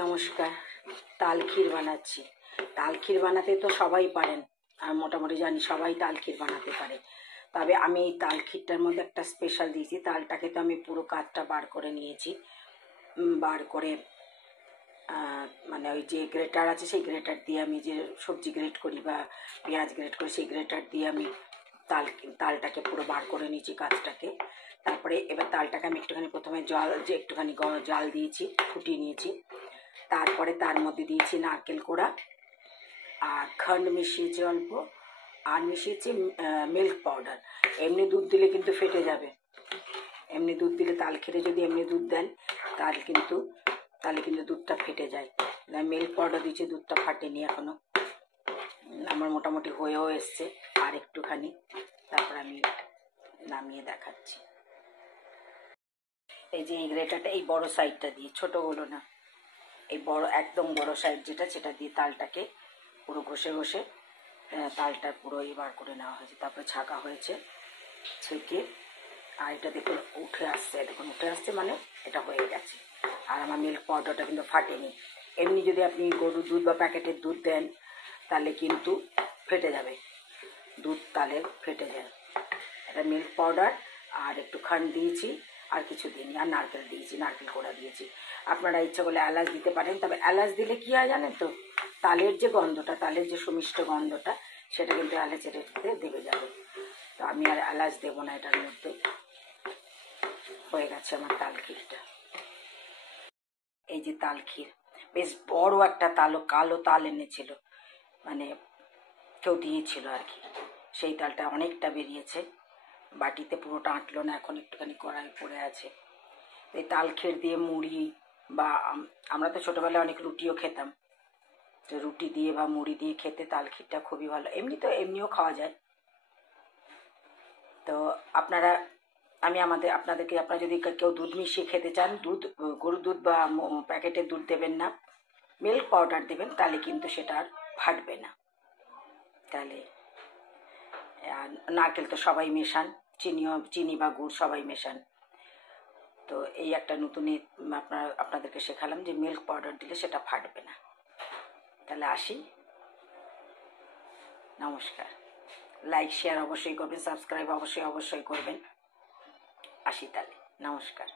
নমস্কার। তাল ক্ষীর বানাচ্ছি। তাল ক্ষীর বানাতে তো সবাই পারেন, আর মোটামুটি জানি সবাই তাল ক্ষীর বানাতে পারে। তবে আমি এই তাল ক্ষীরটার মধ্যে একটা স্পেশাল দিয়েছি। তালটাকে তো আমি পুরো কাঠটা বার করে নিয়েছি। বার করে মানে ওই যে গ্রেটার আছে, সেই গ্রেটার দিয়ে আমি যে সবজি গ্রেট করি বা পেঁয়াজ গ্রেট করি, সেই গ্রেটার দিয়ে আমি তালটাকে পুরো বার করে নিয়েছি কাঠটাকে। তারপরে এবার তালটাকে আমি একটুখানি প্রথমে একটুখানি জাল দিয়েছি, ফুটিয়ে নিয়েছি। তারপরে তার মধ্যে দিয়েছি নারকেল কোড়া আর খন্ড মিশিয়েছি অল্প, আর মিশিয়েছি মিল্ক পাউডার। এমনি দুধ দিলে কিন্তু ফেটে যাবে। এমনি দুধ দিলে, তাল ক্ষীরে যদি এমনি দুধ দেন তাহলে কিন্তু দুধটা ফেটে যায়। মিল্ক পাউডার দিয়েছি, দুধটা ফাটেনি এখনো। আমার মোটামুটি হয়েও এসছে, আর একটুখানি। তারপর আমি নামিয়ে দেখাচ্ছি। এই যে এই গ্রেটারটা, এই বড় সাইডটা দিয়ে, ছোটোগুলো না, এই বড় একদম বড় সাইড যেটা, সেটা দিয়ে তালটাকে পুরো ঘষে ঘষে তালটা পুরো বার করে নেওয়া হয়েছে। তারপরে ছাঁকা হয়েছে, ছেঁকে। আর এটা দেখুন উঠে আসছে, দেখুন উঠে আসছে, মানে এটা হয়ে গেছে। আর আমার মিল্ক পাউডারটা কিন্তু ফাটেনি। এমনি যদি আপনি গরুর দুধ বা প্যাকেটের দুধ দেন তাহলে কিন্তু ফেটে যাবে, দুধ তালে ফেটে যায়। এটা মিল্ক পাউডার আর একটু খান্ড দিয়েছি, আর কিছু দিইনি। আর নারকেল দিয়েছি, নারকেল কোড়া দিয়েছি। আপনারা ইচ্ছা করলে এলাচ দিতে পারেন, তবে এলাচ দিলে কী হয় জানেন তো, তালের যে গন্ধটা, তালের যে সুমিষ্ট গন্ধটা, সেটা কিন্তু এলাচের এটাতে দেবে যাবে। তো আমি আর এলাচ দেবো না এটার মধ্যে। হয়ে গেছে আমার তাল ক্ষীরটা। এই যে তাল ক্ষীর, বেশ বড় একটা কালো তাল এনেছিল, মানে কেউ দিয়েছিল আর কি। সেই তালটা অনেকটা বেরিয়েছে, বাটিতে পুরোটা আঁটলো না, এখন একটুখানি কড়াই পড়ে আছে। এই তাল ক্ষীর দিয়ে মুড়ি, বা আমরা তো ছোটোবেলায় অনেক রুটিও খেতাম, তো রুটি দিয়ে বা মুড়ি দিয়ে খেতে তাল ক্ষীরটা খুবই ভালো। এমনিও খাওয়া যায়। তো আপনারা, আপনাদেরকে, আপনারা যদি কেউ দুধ মিশিয়ে খেতে চান, গরুর দুধ বা প্যাকেটের দুধ দেবেন না, মিল্ক পাউডার দেবেন, তাহলে কিন্তু সেটা আর ফাটবে না। তাহলে নারকেল তো সবাই মেশান, চিনি বা গুড় সবাই মেশান। তো এই একটা নতুন আপনাদেরকে শেখালাম যে মিল্ক পাউডার দিলে সেটা ফাটবে না। তাহলে আসি, নমস্কার। লাইক শেয়ার অবশ্যই করবেন, সাবস্ক্রাইব অবশ্যই করবেন। আসি তাহলে, নমস্কার।